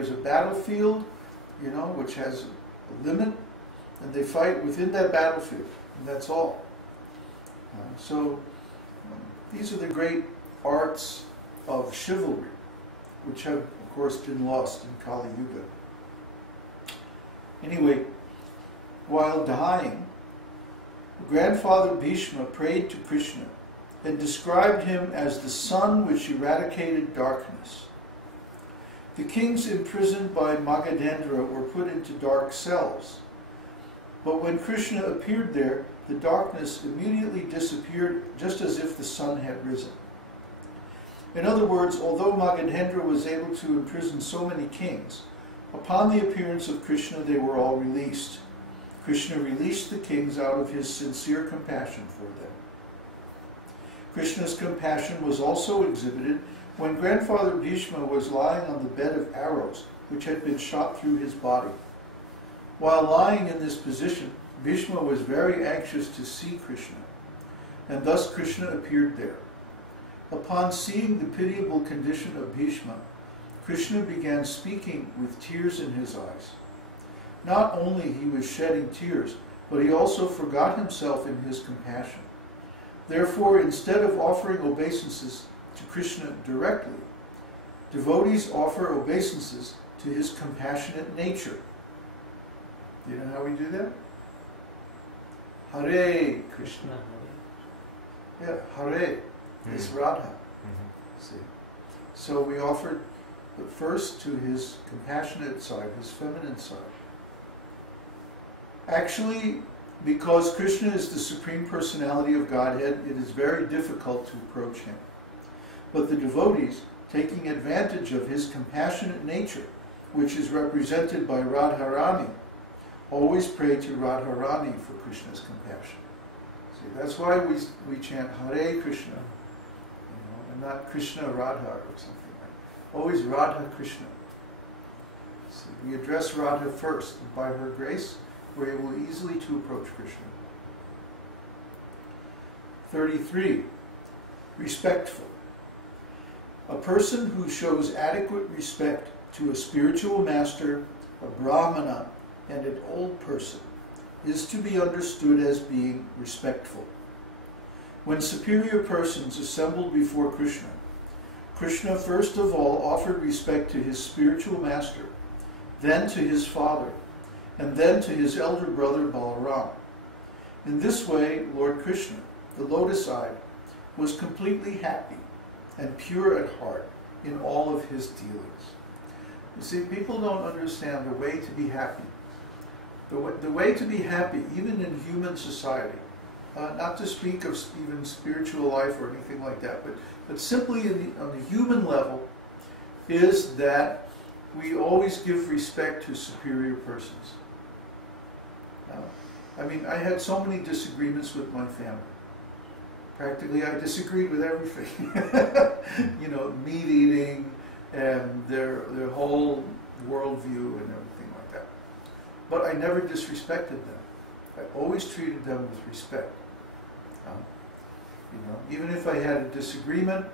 There's a battlefield, you know, which has a limit, and they fight within that battlefield, and that's all. These are the great arts of chivalry, which have, of course, been lost in Kali Yuga. Anyway, while dying, grandfather Bhishma prayed to Kṛṣṇa and described him as the sun which eradicated darkness. The kings imprisoned by Magadendra were put into dark cells, but when Kṛṣṇa appeared there, the darkness immediately disappeared, just as if the sun had risen. In other words, although Magadendra was able to imprison so many kings, upon the appearance of Kṛṣṇa they were all released. Kṛṣṇa released the kings out of his sincere compassion for them. Kṛṣṇa's compassion was also exhibited when grandfather Bhishma was lying on the bed of arrows which had been shot through his body. While lying in this position, Bhishma was very anxious to see Kṛṣṇa, and thus Kṛṣṇa appeared there. Upon seeing the pitiable condition of Bhishma, Kṛṣṇa began speaking with tears in his eyes. Not only he was shedding tears, but he also forgot himself in his compassion. Therefore, instead of offering obeisances to Kṛṣṇa directly, devotees offer obeisances to his compassionate nature. Do you know how we do that? Hare Krishna. Yeah, Hare is Radha. See? So we offer first to his compassionate side, his feminine side. Actually, because Kṛṣṇa is the Supreme Personality of Godhead, it is very difficult to approach him. But the devotees, taking advantage of his compassionate nature, which is represented by Radharani, always pray to Radharani for Kṛṣṇa's compassion. See, that's why we chant Hare Krishna, and not Krishna Radha or something like that. Always Radha Krishna. See, we address Radha first, and by her grace, we're able easily to approach Kṛṣṇa. 33. Respectful. A person who shows adequate respect to a spiritual master, a brahmana, and an old person is to be understood as being respectful. When superior persons assembled before Kṛṣṇa, Kṛṣṇa first of all offered respect to his spiritual master, then to his father, and then to his elder brother Balaram. In this way, Lord Kṛṣṇa, the lotus-eyed, was completely happy and pure at heart in all of his dealings. You see, people don't understand the way to be happy. The way to be happy, even in human society, not to speak of even spiritual life or anything like that, but simply on the human level, is that we always give respect to superior persons. I mean, I had so many disagreements with my family. Practically, I disagreed with everything. You know, meat eating and their whole worldview and everything like that. But I never disrespected them. I always treated them with respect. You know, even if I had a disagreement,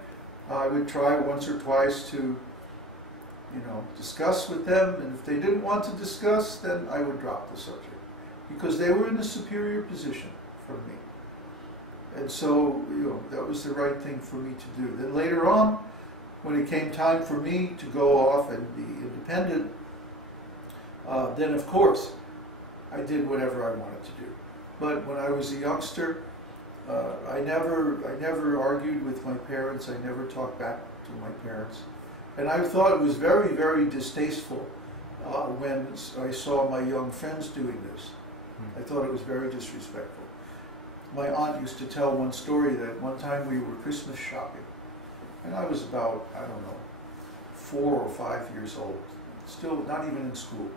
I would try once or twice to, you know, discuss with them. And if they didn't want to discuss, then I would drop the subject, because they were in a superior position from me. And so, you know, that was the right thing for me to do. Then later on, when it came time for me to go off and be independent, then of course, I did whatever I wanted to do. But when I was a youngster, I never argued with my parents. I never talked back to my parents. And I thought it was very, very distasteful when I saw my young friends doing this. I thought it was very disrespectful. My aunt used to tell one story that one time we were Christmas shopping, and I was about, I don't know, 4 or 5 years old, still not even in school.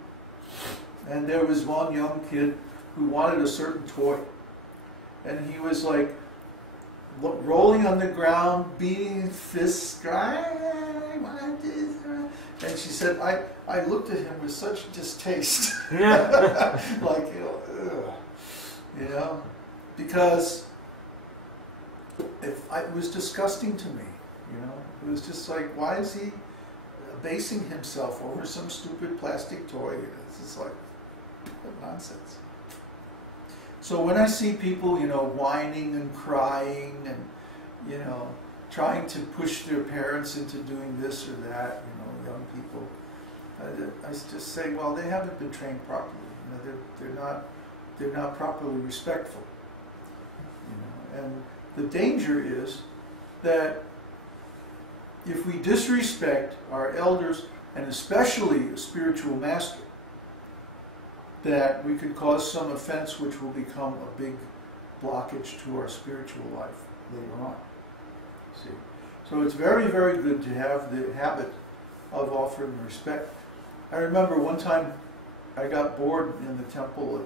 And there was one young kid who wanted a certain toy, and he was like rolling on the ground, beating his fists, I want this. And she said, I looked at him with such distaste, like, you know, because it was disgusting to me, you know. It was just like, why is he abasing himself over some stupid plastic toy. It's just like, what nonsense. So when I see people, you know, whining and crying and, you know, trying to push their parents into doing this or that, you know, young people, I just say, well, they haven't been trained properly. You know, they're not properly respectful. You know, and the danger is that if we disrespect our elders, and especially a spiritual master, that we could cause some offense which will become a big blockage to our spiritual life later on. See? So it's very, very good to have the habit of offering respect. I remember one time I got bored in the temple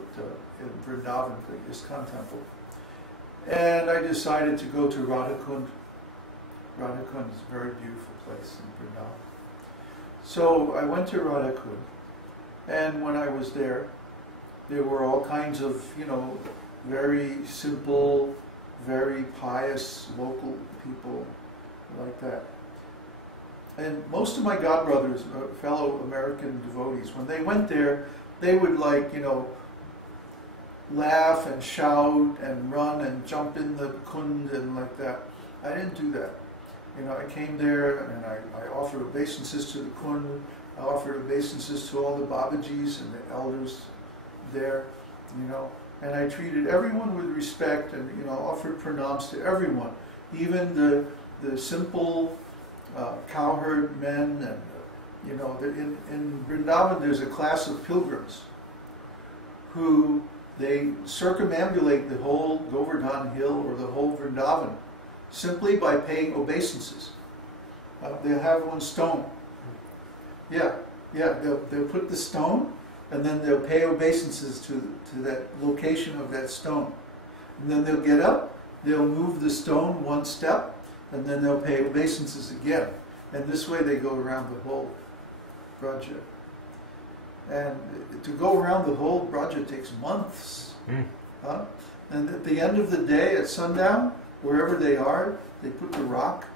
in Vrindavan, the ISKCON temple, and I decided to go to Radhakund. Radhakund is a very beautiful place in Vrindavan. So I went to Radhakund, and when I was there were all kinds of, you know, very simple, very pious local people like that. And most of my godbrothers, fellow American devotees, when they went there, they would, like, you know, laugh and shout and run and jump in the kund and like that. I didn't do that. You know, I came there and I offered obeisances to the kund. I offered obeisances to all the Babajis and the elders there, you know, and I treated everyone with respect and, you know, offered pranams to everyone, even the simple cowherd men, and, you know, in Vrindavan there's a class of pilgrims who they circumambulate the whole Govardhan Hill or the whole Vrindavan simply by paying obeisances. They'll have one stone. Yeah, they'll put the stone, and then they'll pay obeisances to that location of that stone. And then they'll get up, they'll move the stone one step, and then they'll pay obeisances again. And this way they go around the whole Braja. And to go around the whole Braja takes months. And at the end of the day, at sundown, wherever they are, they put the rock,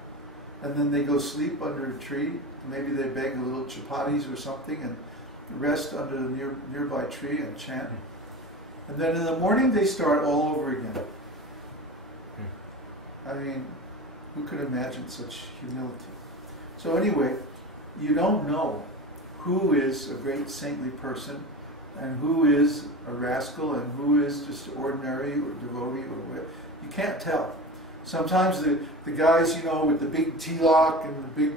and then they go sleep under a tree. Maybe they beg a little chapatis or something and rest under the nearby tree and chant. And then in the morning they start all over again. I mean, who could imagine such humility? So anyway, you don't know who is a great saintly person and who is a rascal and who is just ordinary or devotee or whatever. You can't tell. Sometimes the guys, you know, with the big tilak and the big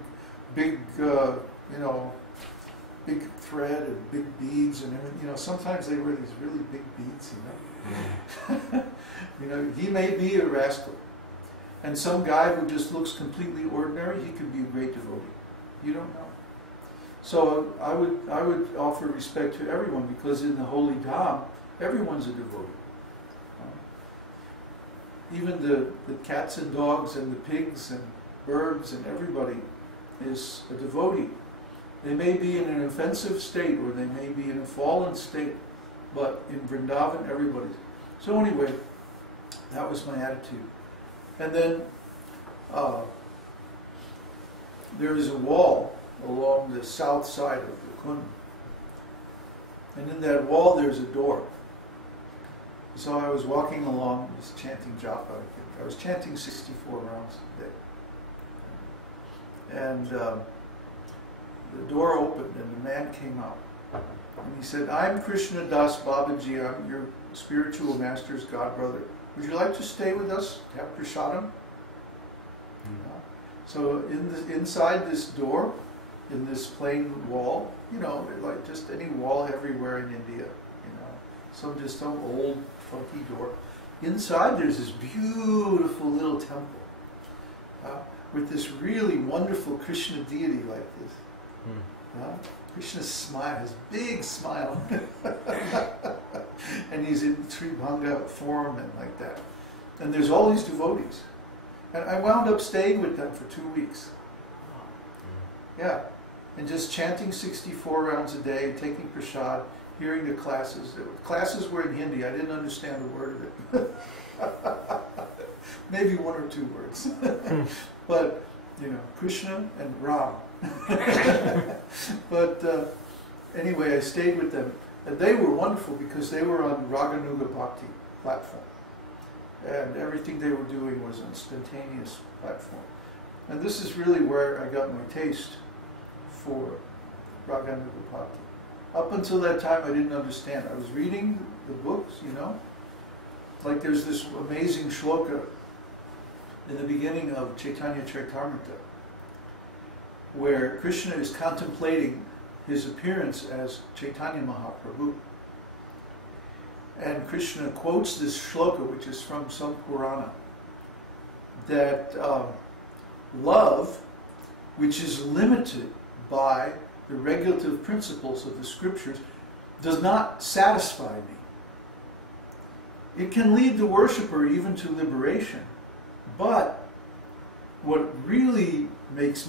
you know, big thread and big beads and everything, you know, sometimes they wear these really big beads, you know. You know, he may be a rascal. And some guy who just looks completely ordinary, he could be a great devotee. You don't know. So I would offer respect to everyone, because in the holy dham, everyone's a devotee. Even the cats and dogs and the pigs and birds and everybody is a devotee. They may be in an offensive state or they may be in a fallen state, but in Vrindavan, everybody's. So anyway, that was my attitude. And then there is a wall along the south side of the kund. And in that wall there's a door. So I was walking along, just chanting japa. I was chanting 64 rounds a day. And the door opened and the man came out. And he said, "I'm Kṛṣṇa Das Babaji, I'm your spiritual master's godbrother. Would you like to stay with us, have prasadam?" So inside this door, in this plain wall, you know, like just any wall everywhere in India, you know, some old funky door. Inside there's this beautiful little temple with this really wonderful Krishna deity like this. Krishna's smile, his big smile. And he's in Tribhanga form and like that. And there's all these devotees. And I wound up staying with them for 2 weeks. Yeah. And just chanting 64 rounds a day, taking prasad, hearing the classes. The classes were in Hindi. I didn't understand a word of it. Maybe 1 or 2 words. But you know, Krishna and Ram. But anyway, I stayed with them. And they were wonderful because they were on Raganuga Bhakti platform. And everything they were doing was on spontaneous platform. And this is really where I got my taste for Raganuga Bhakti. Up until that time, I didn't understand. I was reading the books, you know. Like there's this amazing shloka in the beginning of Chaitanya Charitamrita, where Krishna is contemplating his appearance as Chaitanya Mahaprabhu. And Krishna quotes this shloka, which is from some Purana, that love, which is limited by the regulative principles of the scriptures, does not satisfy me. It can lead the worshipper even to liberation, but what really makes me